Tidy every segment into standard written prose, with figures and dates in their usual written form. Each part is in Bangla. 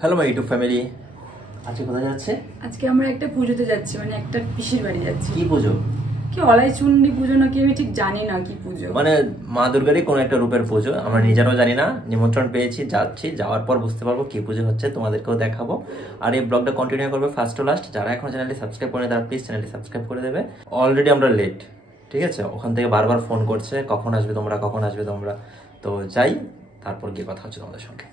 হ্যালো মাই ইউটিউব ফ্যামিলি, আজকে কোথায় যাচ্ছে? আজকে আমরা একটা পুজোতে যাচ্ছি, মানে একটা পিসির বাড়ি যাচ্ছি। কি পুজো? কি অলাই চুন্ডি পুজো নাকি, আমি ঠিক জানি না কি পুজো। মানে মা দুর্গারই কোনো একটা রূপের পুজো, আমরা নিজেরাও জানি না। নিমন্ত্রণ পেয়েছি, যাচ্ছি, যাওয়ার পর বুঝতে পারবো কি পুজো হচ্ছে, তোমাদেরকেও দেখাবো। আর এই ব্লগটা কন্টিনিউ করবে ফার্স্ট টু লাস্ট। যারা এখন চ্যানেলটি সাবস্ক্রাইব করে তারা প্লিজ চ্যানেলটি সাবস্ক্রাইব করে দেবে। অলরেডি আমরা লেট, ঠিক আছে? ওখান থেকে বারবার ফোন করছে, কখন আসবে তোমরা, কখন আসবে তোমরা। তো যাই, তারপর গিয়ে কথা হচ্ছে তোমাদের সঙ্গে।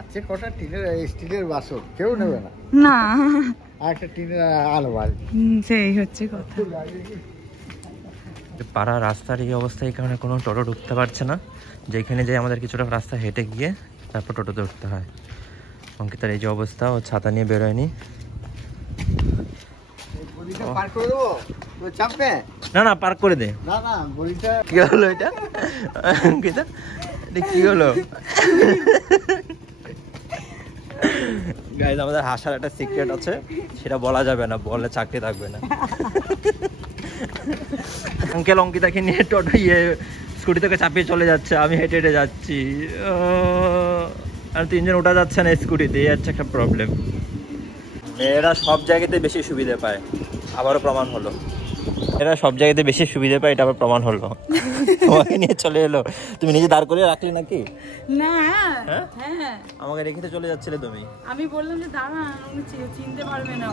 আছে কটা টিনের স্টিলের বাসন, কেউ নেবে না। না, আর একটা টিনের আলমারি, সেই হচ্ছে কথা। পাড়া রাস্তার এই অবস্থা, এই কারণে কোনো টোটো ঢুকতে পারছে না। যেখানে যাই আমাদের কিছুটা রাস্তা হেঁটে গিয়ে তারপর টোটোতে উঠতে হয়। অঙ্কিতার এই যে অবস্থা, ও ছাতা নিয়ে বেরোয়নি। না না, পার্ক করে দে। না না, গলিটা কি হলো এটা? অঙ্কিতা, এটা কি হলো? গাইজ, আমাদের হাসার একটা সিক্রেট আছে, সেটা বলা যাবে না, বললে চাকরি থাকবে না। আঙ্কেল অঙ্কিতাকে নিয়ে টোটো স্কুটি থেকে চাপিয়ে চলে যাচ্ছে, আমি হেঁটে হেঁটে যাচ্ছি, আর তিনজন ওঠা যাচ্ছে না স্কুটিতে, এই হচ্ছে একটা প্রবলেম। মেয়েরা সব জায়গাতে বেশি সুবিধা পায়, আবারও প্রমাণ হলো। এরা সব জায়গাতে বেশি সুবিধা পায়, এটা আবার প্রমাণ হলো। তোমাকে নিয়ে চলে এলো, তুমি নিজে দাঁড় করে রাখলে নাকি? না, হ্যাঁ হ্যাঁ, আমাকে রেখে চলে যাচ্ছিলে তুমি। আমি বললাম যে দাঁড়া, আমি চিনতে পারবে না।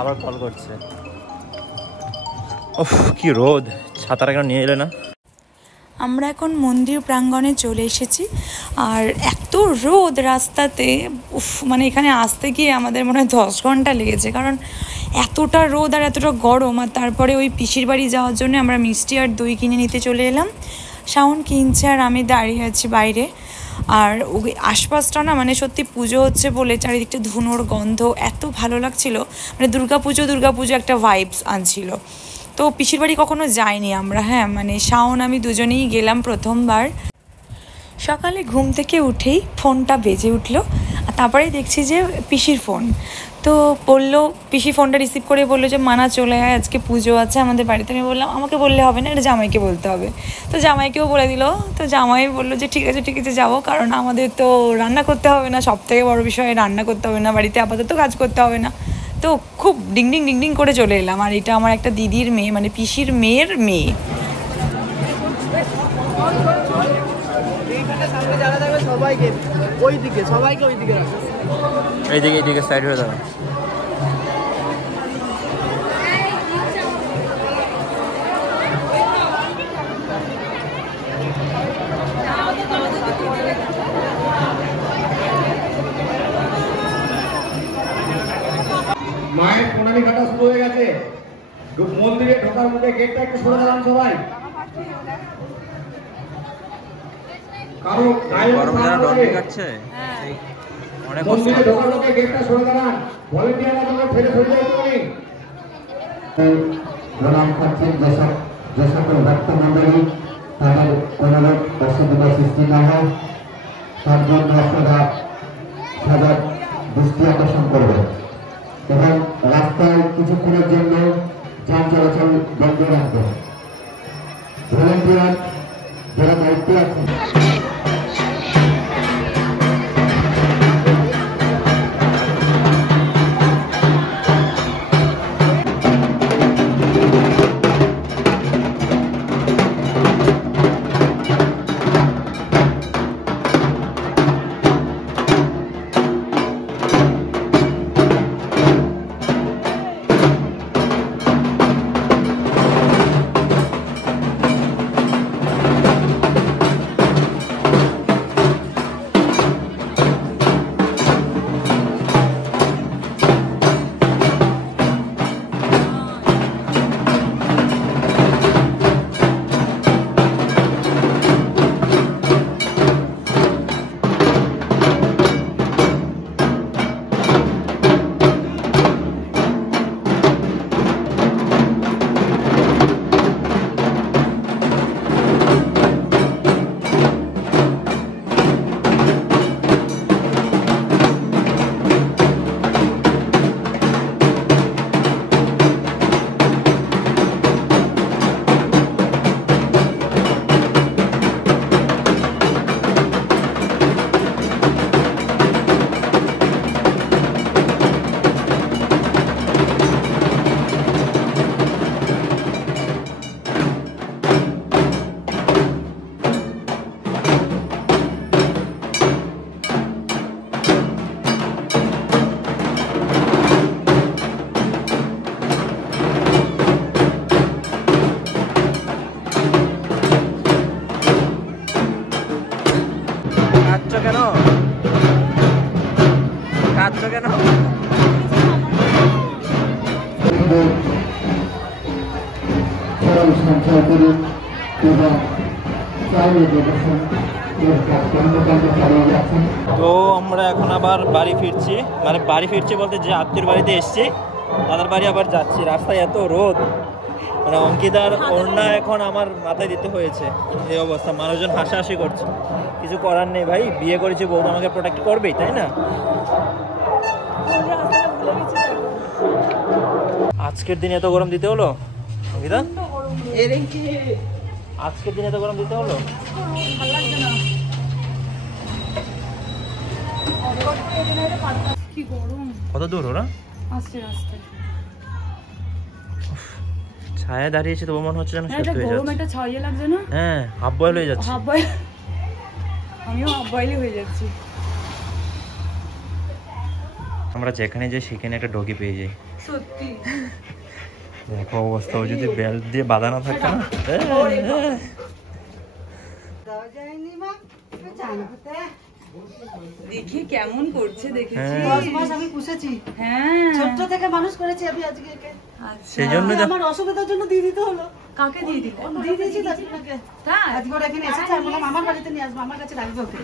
আবার কল করছে। উফ, কি রোদ, ছাতাটা কেন নিয়ে এলে না? আমরা এখন মন্দির প্রাঙ্গণে চলে এসেছি, আর এত রোদ রাস্তাতে, উফ, মানে এখানে আসতে গিয়ে আমাদের মনে হয় 10 ঘন্টা লেগেছে, কারণ এতটা রোদ আর এতটা গরম। আর তারপরে ওই পিসির বাড়ি যাওয়ার জন্য আমরা মিষ্টি আর দই কিনে নিতে চলে এলাম। শাওন কিনছে আর আমি দাঁড়িয়ে আছি বাইরে। আর ওই আশপাশটা না, মানে সত্যি পুজো হচ্ছে বলে চারিদিকটা ধুনোর গন্ধ, এত ভালো লাগছিল, মানে দুর্গাপুজো একটা ভাইবস আনছিল। তো পিসির বাড়ি কখনো যাইনি আমরা, হ্যাঁ, মানে শাওন আমি দুজনেই গেলাম প্রথমবার। সকালে ঘুম থেকে উঠেই ফোনটা বেজে উঠলো, আর তারপরেই দেখছি যে পিসির ফোন। তো বললো, পিসি ফোনটা রিসিভ করে বললো যে মানা চলে আয়, আজকে পুজো আছে আমাদের বাড়িতে। আমি বললাম আমাকে বললে হবে না, এটা জামাইকে বলতে হবে। তো জামাইকেও বলে দিল। তো জামাই বললো যে ঠিক আছে যাবো, কারণ আমাদের তো রান্না করতে হবে না, সব থেকে বড়ো বিষয় রান্না করতে হবে না, বাড়িতে আপাতত কাজ করতে হবে না। তো খুব ডিং করে চলে এলাম। আর এটা আমার একটা দিদির মেয়ে, মানে পিসির মেয়ের মেয়ে। এইদিকে সাইড হয়ে দাঁড়া। মায়ের প্রণালী ঘাটা শুরু হয়ে গেছে। মন্দিরে ঢোকার মুখে গেটটা একটু সরে দাঁড়ান সবাই। মন্দিরে ঢোকার মুখে গেটটা সরে দাঁড়ান, ভলেন্টিয়াররা তোমরা ফেলে সরে যাই। তুমি প্রণাম করছেন যে সকল ভক্ত মন্ডলী, তাদের অনুরোধ অসুবিধা সৃষ্টি না হয় তার জন্য আপনারা সবার দৃষ্টি আকর্ষণ করবেন এবং রাস্তায় কিছুক্ষণের জন্য যান চলাচল বন্ধ রাখবেন। ভলেন্টিয়ার যারা দায়িত্বে আছেন কাঁদছো কেন? কাঁদছো কেন? তো আমরা এখন আবার বাড়ি ফিরছি, মানে বাড়ি ফিরছি বলতে যে আত্মীয়র বাড়িতে এসছি তাদের বাড়ি আবার যাচ্ছি। রাস্তায় এত রোদ, মানে অঙ্কিতার ওড়না এখন আমার মাথায় দিতে হয়েছে, এই অবস্থা। মানুষজন হাসাহাসি করছে, কিছু করার নেই ভাই, বিয়ে করেছি, বউ তো আমাকে প্রোটেক্ট করবেই, তাই না? আজকের দিনে এত গরম দিতে হলো অঙ্কিতা? আজকের দিনে এত গরম দিতে হলো? কি গরম কত দূর ওরা? আস্তে আস্তে ছায়া দাঁড়িয়েছে, তবু মনে হচ্ছে যেন সত্যি হয়ে গরম যাচ্ছে। একটা ছাইয়ে লাগছে না? হ্যাঁ, হাফ বয়েল হয়ে যাচ্ছে। হাফ বয়েল, আমিও হাফ বয়েলই হয়ে যাচ্ছি। আমরা যেখানে যাই সেখানে একটা ডগি পেয়ে যাই। সত্যি দেখো অবস্থা, ও যদি বেল্ট দিয়ে বাঁধা না থাকে না। দেখি কেমন করছে, দেখেছি। হ্যাঁ। 10 মাস আমি পুষেছি, হ্যাঁ, ছোট্ট থেকে মানুষ করেছি আমি আজকে একে। আচ্ছা। সেই জন্য আমার অসুবিধার জন্য দিয়ে দিতে হলো। কাকে দিয়ে দিলে? দিয়ে দিয়েছি দাদুটাকে। তাই? আজকে ওরা এখানে এসেছে, আমি বললাম আমার বাড়িতে নিয়ে আসবো, আমার কাছে রাখবো ওকে।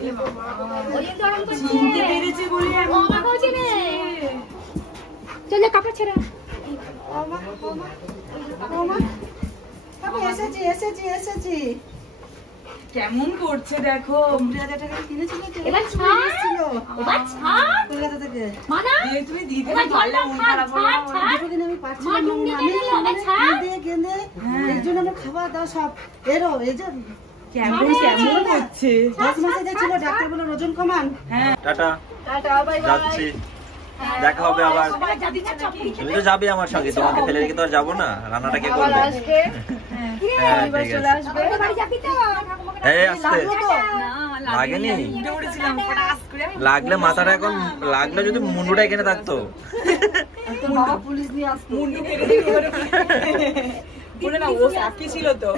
চিনতে পেরেছি বলে আমি চলে কাপড় ছেড়ে ওমা, ওমা, ওমা। আমি এসেছি এসেছি এসেছি। কেমন করছে দেখো। 20,000 টাকা কিনেছিল যে, এবার ছাড়। এসেছিল এবার ছাড় কলকাতা থেকে। মানা দিয়ে তুমি দিতে এবার পারলে জলটা মন ছাড়, খারাপ হলো ছাড়, আমার। ছাড়। দুটো দিন আমি পাচ্ছিলাম মা না, ঢুকতে আমি গেলে মানে ছাড়। কেঁদে এর জন্য আমার খাওয়া দাওয়া সব এরো এই যে কেমন কেমন করছে। 10 মাসে যে ছিল ডাক্তার বলল ওজন কমান। হ্যাঁ, টাটা, টাটা বাই বাই। যাচ্ছি, দেখা হবে আবার। তুমি তো যাবে আমার সঙ্গে, তোমাকে ফেলে রেখে তো আর যাবো না। রান্নাটা কে করবে? হ্যাঁ, ঠিক আছে। বাড়ি যাবি তো এই আসতে না লাগেনি? দৌড়েছিলাম পটাস করে। লাগলে মাথাটা এখন, লাগলে যদি মুন্ডুটা এখানে থাকতো। তোর বাবা পুলিশ নিয়ে আসতো। মুন্ডু কেটে দিয়ে বলে না, ও সাক্ষী ছিল তো।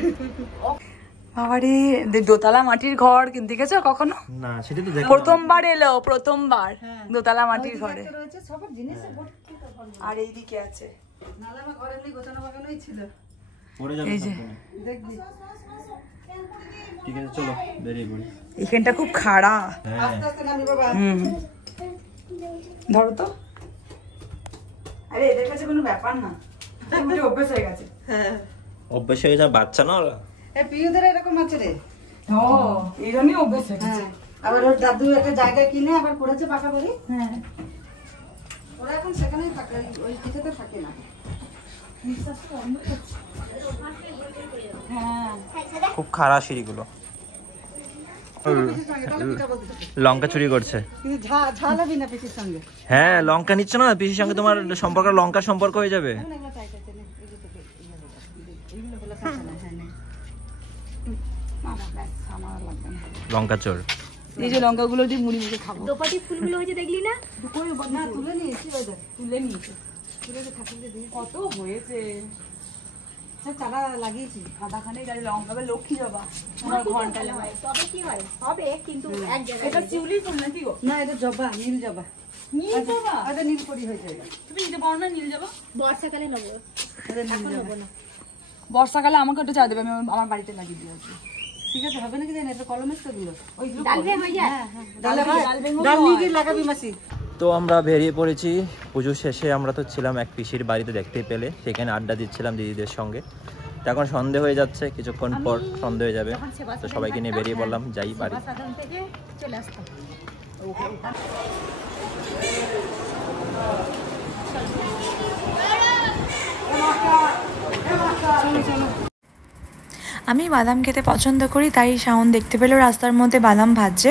বাবারে, দোতলা মাটির ঘর কিনতে গেছো কখনো? না, সেটা তো দেখো। প্রথমবার এলো, প্রথমবার দোতলা মাটির ঘরে। রয়েছে সবার জিনিসে ভর্তি তো ঘর। আর এইদিকে আছে, নাহলে আমার ঘরে এমনি গোছানো বাগানোই ছিল। পড়ে যাবে এই যে। সম্পূর্ণ। দেখবি ঠিক আছে, চলো বেরিয়ে পড়ি। এখানটা খুব খাড়া। হ্যাঁ, আস্তে আস্তে নামি বাবা। ধরো তো। আরে এদের কাছে কোনো ব্যাপার না, উঠে অভ্যেস হয়ে গেছে। অভ্যাস হয়ে যা, বাচ্চা না ওরা। এই পিউদের এরকম আছে রে। ও, এই জন্যই অভ্যেস হয়ে গেছে। হ্যাঁ, আবার ওর দাদু একটা জায়গায় কিনে আবার করেছে পাকা বাড়ি। হ্যাঁ, ওরা এখন সেখানেই থাকে, ওই কিছুতে থাকে না। হ্যাঁ, খুব খারাপ সিঁড়িগুলো। পিসির সঙ্গে তাহলে পিঠা বলতে থাকে। লঙ্কা চুরি করছে। কিন্তু ঝালাবি না পিসির সঙ্গে। হ্যাঁ, লঙ্কা নিচ্ছ না, পিসির সঙ্গে তোমার সম্পর্ক লঙ্কার সম্পর্ক হয়ে যাবে। এখন এগুলো টাইট আছে, নে, এগুলো থেকে ইয়ে হবে। এগুলো বলে খাচ্ছে না, হ্যাঁ নে। মামা, ব্যাস, আমার আর লাগবে না। লঙ্কা চোর। এই যে লঙ্কাগুলো দিয়ে মুড়ি মুড়ে খাবো। দোপাটি ফুলগুলো হয়েছে দেখলি না? না, তুলে নিয়েছি ওই দেখ। তুলে নিয়েছে, তুলে যে ঠাকুরকে দিয়েছি। কত হয়েছে। সব চারা লাগিয়েছি। আধাখানে গাড়ি লঙ্কা বা লক্ষ্মী জবা, আমার ঘন্টা লাগায়। তবে কি হয় হবে কিন্তু এক জায়গায় এটা শিউলি ফুল নাকি গো? না, এটা জবা, নীল জবা। নীল জবা? এটা নীল করি হয়ে যায়। তুমি নিতে পারো না নীল জবা? বর্ষাকালে নেবো, এটা নীল এখন জবা। নেবো না। বর্ষাকালে আমাকে ওটা চা দেবে, আমি আমার বাড়িতে লাগিয়ে দিয়ে আসবো। ঠিক আছে, হবে নাকি জানি, এটা কলমের তো গুলো। ওইগুলো ডালবে হয়ে যায়। ডালে হয়, ডাল বেগুন ডাল হয়। নিয়ে গিয়ে লাগাবি মাসি। তো আমরা বেরিয়ে পড়েছি। পুজো শেষে আমরা তো ছিলাম এক পিসির বাড়িতে, দেখতে পেলে সেখানে আড্ডা দিচ্ছিলাম দিদিদের সঙ্গে। তো এখন সন্ধে হয়ে যাচ্ছে, কিছুক্ষণ পর সন্ধে হয়ে যাবে। তো সবাইকে নিয়ে বেরিয়ে পড়লাম, যাই বাড়ি। সাধারণ থেকে চলে আসতাম। আমি বাদাম খেতে পছন্দ করি, তাই শাওন দেখতে পেলো রাস্তার মধ্যে বাদাম ভাজছে,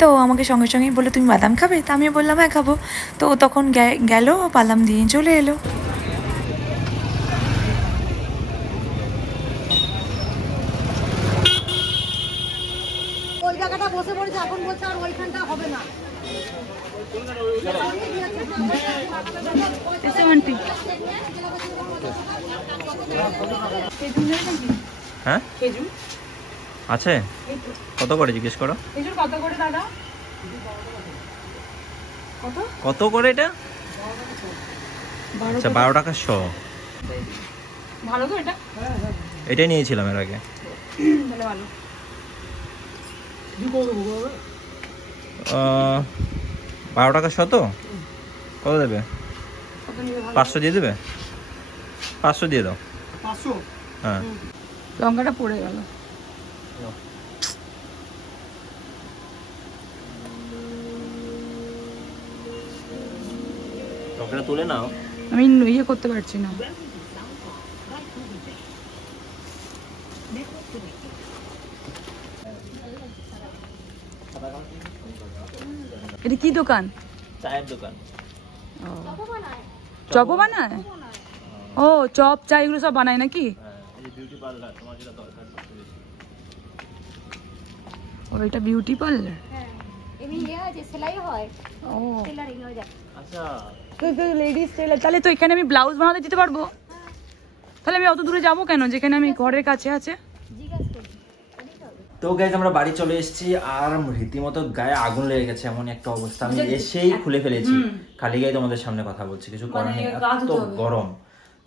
তো আমাকে সঙ্গে সঙ্গেই বললো তুমি বাদাম খাবে? তা আমি বললাম হ্যাঁ খাবো। তো ও তখন গেল, বাদাম দিয়ে চলে এলো। ওই জায়গাটা বসে পড়েছে, এখন বলছে আর ওইখানটা হবে না। হ্যাঁ, খেজুর, আছে। কত করে জিজ্ঞেস করো? খেজুর কত করে দাদা? কত কত করে এটা? আচ্ছা 12 টাকা শ। ভালো তো এটা? এটাই নিয়েছিলাম এর আগে। তাহলে ভালো। 12 টাকা শ তো? কত দেবে? কত নিলে ভালো? 500 দিয়ে দেবে? 500 দিয়ে দাও। 500? হ্যাঁ। লঙ্কাটা পড়ে গেল। লঙ্কাটা তুলে নাও। আমি ইয়ে করতে পারছি না। এটা কি দোকান? চায়ের দোকান। চপও বানায়? ও চপ চা এগুলো সব বানায় নাকি? এই বিউটি পার্লার তোমার যেটা দরকার সবচেয়ে বেশি। ও এটা বিউটি পার্লার। হ্যাঁ এমনি ইয়ে আছে সেলাই হয় ও টেলারিং হয়ে যায় আচ্ছা তো লেডিস টেলার, তাহলে তো এখানে আমি ব্লাউজ বানাতে দিতে পারবো? তাহলে আমি অত দূরে যাবো কেন যেখানে আমি ঘরের কাছে আছে? জিজ্ঞাসা করি তো গাইজ আমরা বাড়ি চলে এসেছি আর রীতিমতো গায়ে আগুন লেগে গেছে, এমন একটা অবস্থা। আমি এসেই খুলে ফেলেছি, খালি গায়ে তোমাদের সামনে কথা বলছি, কিছু করার নেই, এত গরম।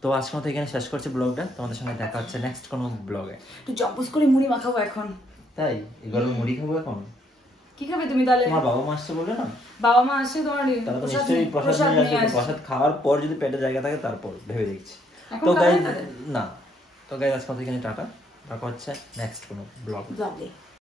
তো আজকের মতো এখানে শেষ করছি ব্লগটা, তোমাদের সঙ্গে দেখা হচ্ছে নেক্সট কোনো ব্লগে। একটু জব্বস করে মুড়ি মাখাবো এখন। তাই এই গরমে মুড়ি খাবো এখন? কি খাবে তুমি তাহলে? তোমার বাবা মা আসছে বললে না? বাবা মা আসে তোমার তারা তো নিশ্চয়ই প্রসাদ নিয়ে আসবে, প্রসাদ খাওয়ার পর যদি পেটে জায়গা থাকে তারপর ভেবে দেখছি। তো গাইজ না, তো গাইজ আজকের মতো এখানে টাটা, দেখা হচ্ছে নেক্সট কোনো ব্লগ।